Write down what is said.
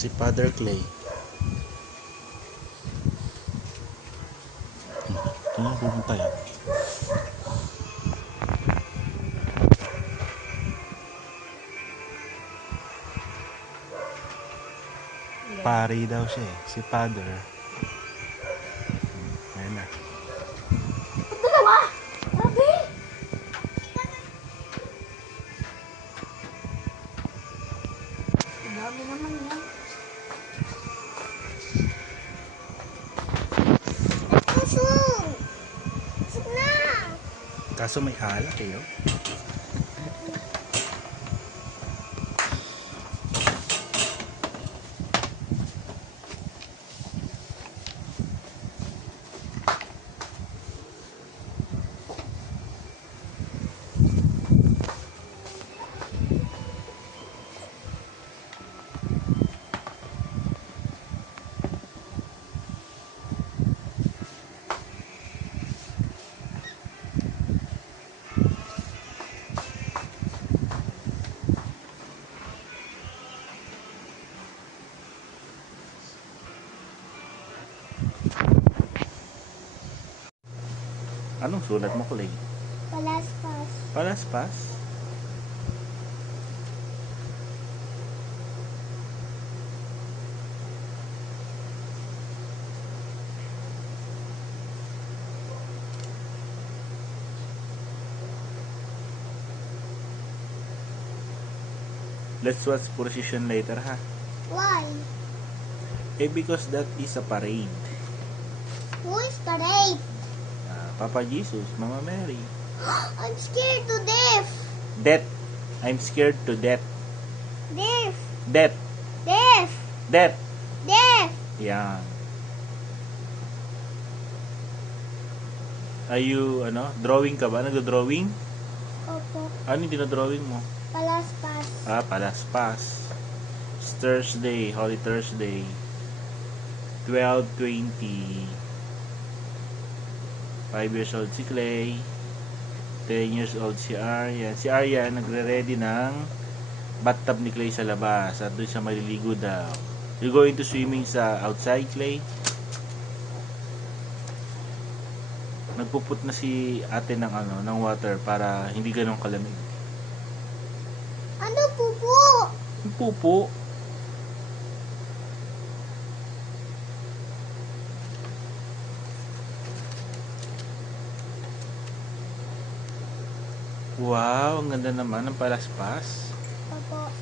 Si Father Clay. Tingnan ko pupunta yan. Pari daw siya eh. Si Father. Ayan na. Dalawa! Grabe! Grabe naman yan. Pusog! Pusog na! Kaso may alak eh. Oh. Anong sulat mo, Clay? Palaspas. Palaspas? Let's watch procession later, ha? Why? Because that is a parade. Who is the rape? Papa Jesus, Mama Mary. I'm scared to death. Death. I'm scared to death. Death. Death. Death. Death. Death. Yan. Are you, drawing ka ba? Nagdo-drawing? Opo. Ano yung dinodrawing mo? Palaspas. Palaspas. It's Thursday, Holy Thursday. 12:20. 5 years old si Clay. 10 years old si Arya. Si Arya nagre-ready ng bathtub ni Clay sa labas. At doon siya maliligo daw. You going to swimming sa outside, Clay? Nagpuput na si ate ng water para hindi ganun kalamig. Ano pupo? Yung pupo. Wow, ang ganda naman ng palaspas. Opo.